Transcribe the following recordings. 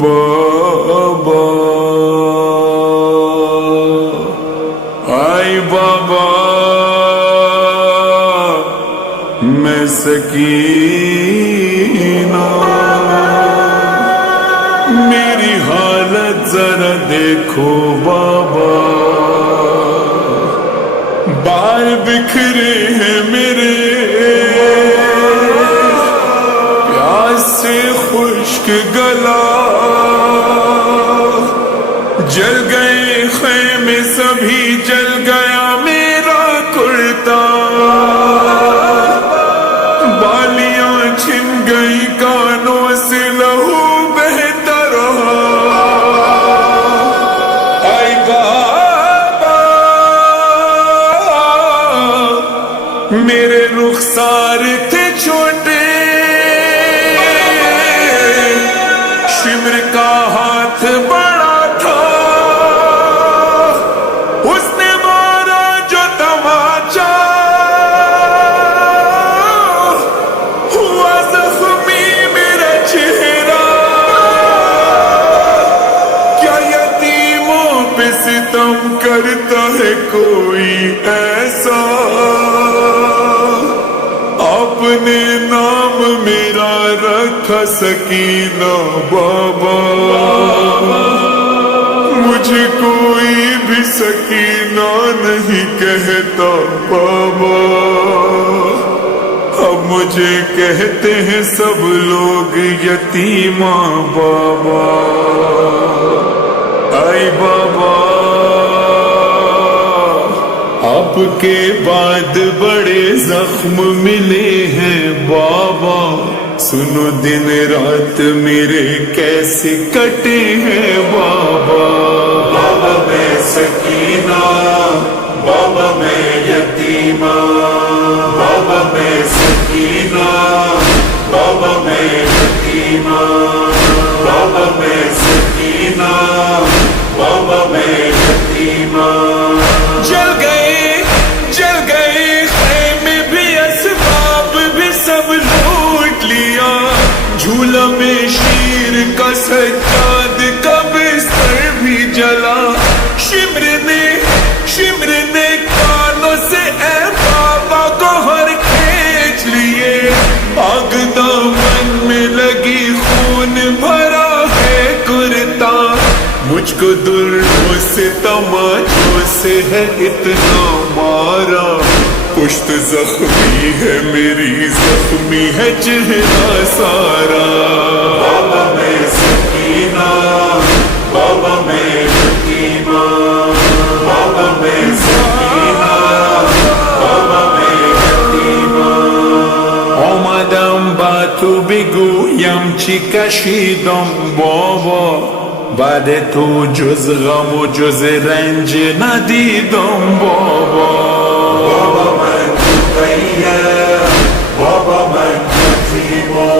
بابا آئی بابا میں سکینہ، میری حالت ذرا دیکھو بابا، بال بکھرے ہیں میرے، پیاس سے خشک گلا، جل گئے خیمے سبھی، جل گیا میرا کرتا، بالیاں چھن گئی کانوں سے، لہو بہتا رہا۔ آئی بابا میرے رخسار تھے چھوٹے، شمر کا ہاتھ بڑا تھا، اس نے مارا جو تماچا، ہوا زخمی میرا چہرہ، کیا یتیموں پہ ستم کرتا ہے کوئی ایسا، آپ نے نام میرا رکھا سکینہ بابا، مجھے کوئی بھی سکینہ نہیں کہتا بابا، اب مجھے کہتے ہیں سب لوگ یتیمہ بابا۔ آئی بابا آپ کے بعد بڑے زخم ملے ہیں بابا، سنو دن رات میرے کیسے کٹے ہیں بابا۔ بابا میں سکینہ، بابا میں یتیمہ، بابا میں سکینہ، بابا میں یتیمہ، بابا میں سکینہ، بابا میں یتیمہ۔ جل گئے خیمے بھی، اسباب بھی سب لوٹ لیا، جھولا میں شیر کا سجاد کا بستر بھی جلا، شمر نے کانوں سے اے بابا گوہر کھینچ لیے، آگ دامن میں لگی خون بھرا ہے کرتا، مجھ کو دلوں سے تماچوں سے ہے اتنا مارا، پشت زخمی ہے میری، زخمی ہے چہرہ سارا۔ بابا میں سکینہ، بابا میں یتیمہ، بابا میں سکینہ، بابا میں یتیمہ۔ آمدم با تو بگویم چی کشیدم بابا، بعد تو جز غم و جز رنج ندیدم بابا۔ بابا من مغیب، بابا من یتیمہ،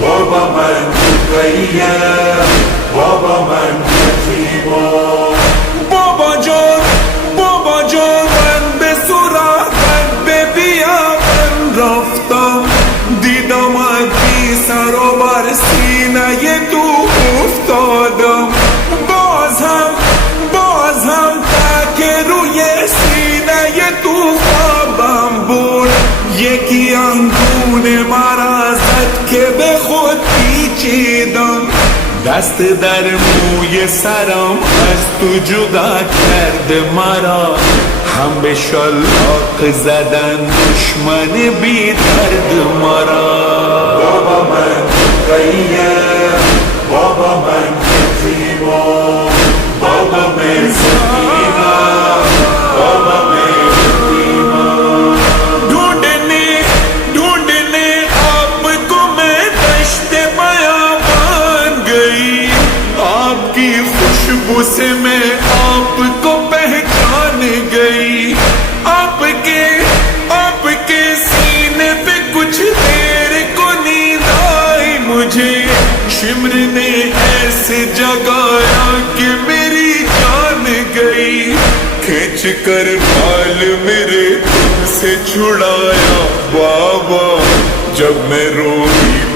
بابا من مغیب، بابا من یتیمہ۔ بابا جان من به سراغت به بیابان رفتم، دیدم از بی سر و بر سینه تو افتادم، باز هم تک روی سینه تو خوابم بود، یکی انگون مرا زد که به خود پیچیدم، دست در موی سرم از تو جدا کرد مرا، هم به شلاق زدن دشمن بی درد مرا۔ بابا من مغیب، بابا من یتیمہ، بابا میں سکینہ، بابا میں یتیمہ۔ ڈھونڈنے آپ کو میں دشت بیابان گئی، آپ کی خوشبو سے میں آپ کو پہچان گئی، آپ کے سینے پہ کچھ دیر کو نیند آئی مجھے، شمر نے ایسے جگایا کہ میری جان گئی، کھینچ کر بال میرے تم سے چھڑایا بابا، جب میں روئی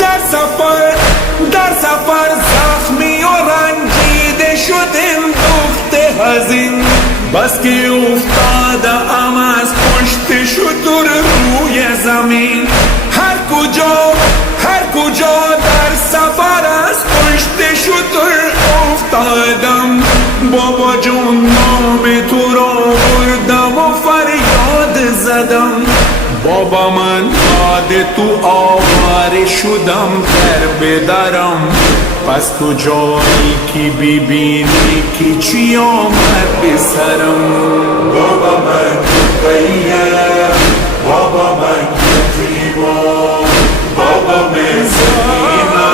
در سفر زخمی و رنجیده شدیم دخت حزین، بس که افتادم از پشت شتر روی زمین. هر کجا در سفر از پشت شتر افتادم، بابا جون نام تو را بردم و فریاد زدم. بابا من یاد تو آواره شدم در بدرم، پس تو جایی که ببینی که چی آمد به سرم. بابا من رقیه، بابا من یتیما، بابا من سکینه،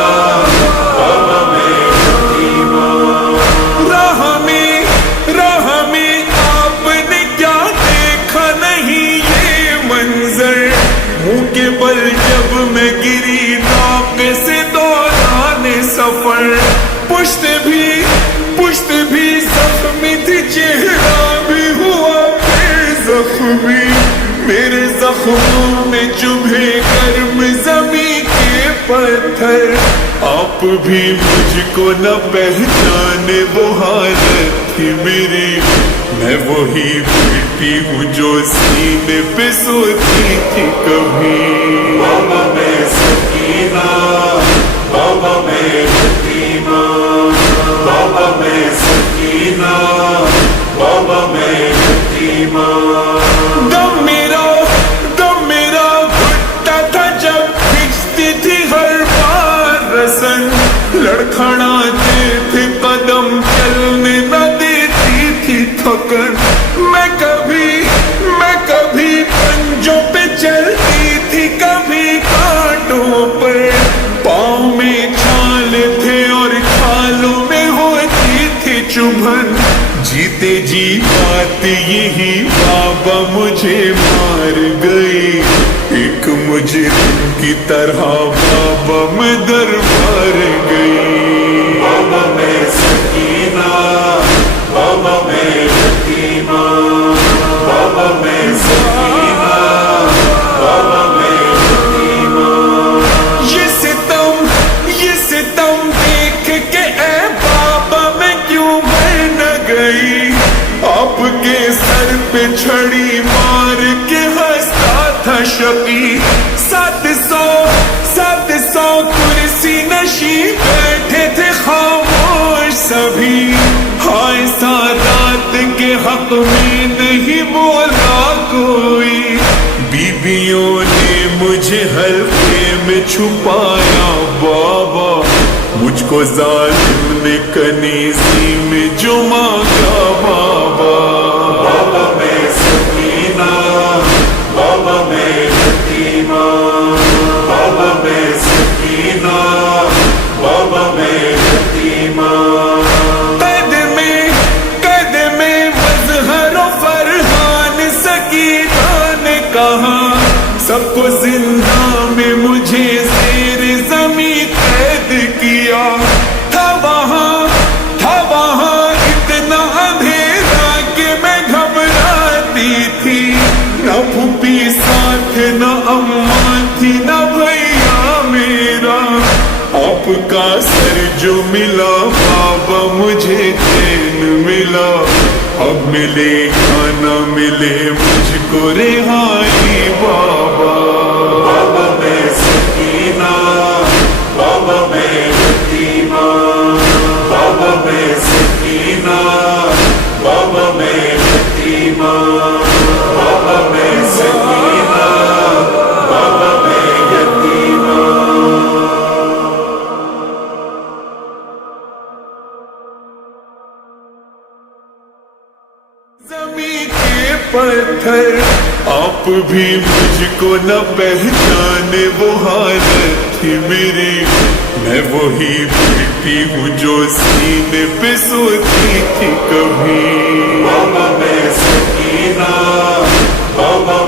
بابا من یتیما. راہ میں آپ نے کیا دیکھا نہیں یہ منظر، منہ کے بل جب میں گری ناک سے دوران سفر. پشت بھی زخمی تھی، چہرہ بھی ہوا پھر زخمی. میرے زخموں میں چبھے گرم زمین کے پتھر. آپ بھی مجھ کو نہ پہچانے، وہ حالت تھی میری. میں وہی بیٹی ہوں جو سینے پہ سوتی تھی کبھی. بابا میں سکینہ، بابا میں یتیما، بابا میں سکینہ، بابا میں یتیما. دم میرا گھٹتا تھا جب کھنچتی تھی ہر بار رسن. لڑکھڑاتے تھے قدم، چلنے نہ دیتی تھی تھکن. میں کبھی پنجوں پہ چلتی تھی، کبھی کانٹوں پر. پاؤں میں چھال تھے اور کھالوں میں ہوتی تھی چبھن. جیتے جی بات یہی بابا مجھے مار گئی. ایک مجرم کی طرح بابا میں دربار گئی. بابا میں سکینہ، بابا میں یتیما، بابا میں سکینہ، بابا میں یتیما. یہ ستم دیکھ کے اے بابا میں کیوں مر نہ گئی. آپ کے سر پہ چھڑی مار کے ہنستا تھا شقی. 700 کرسی نشی بیٹھے تھے خاموش سبھی. ہائے سادات کے حق میں نہیں بولا کوئی. بیویوں نے مجھے حلقے میں چھپایا بابا، مجھ کو ظالم نے کنیزی میں جو مانگا بابا. بابا میں سکینہ، بابا میں یتیما، بابا میں سکینہ، بابا میں یتیما. قید میں مظہر و فرحان سکینہ نے کہا، سب کو زندہ میں مجھے زیر زمین قید کیا. تھا وہاں اتنا اندھیرا کہ میں گھبراتی تھی. نہ پھوپھی ساتھ، نہ اماں تھی، نہ بھیا میرا. آپ کا سر جو ملا بابا مجھے چین ملا. اب ملے کھانا ملے مجھ کو رہائی بابا. بابا میں سکینہ، بابا میں یتیما، بابا میں سکینہ، بابا میں یتیما، بابا میں سکینہ، بابا میں یتیما. زمین کے پتھر. آپ بھی مجھ کو نہ پہچانے، وہ حالت تھی میری. میں وہی بیٹی ہوں جو سینے پہ سوتی تھی کبھی. بابا میں سکینہ، بابا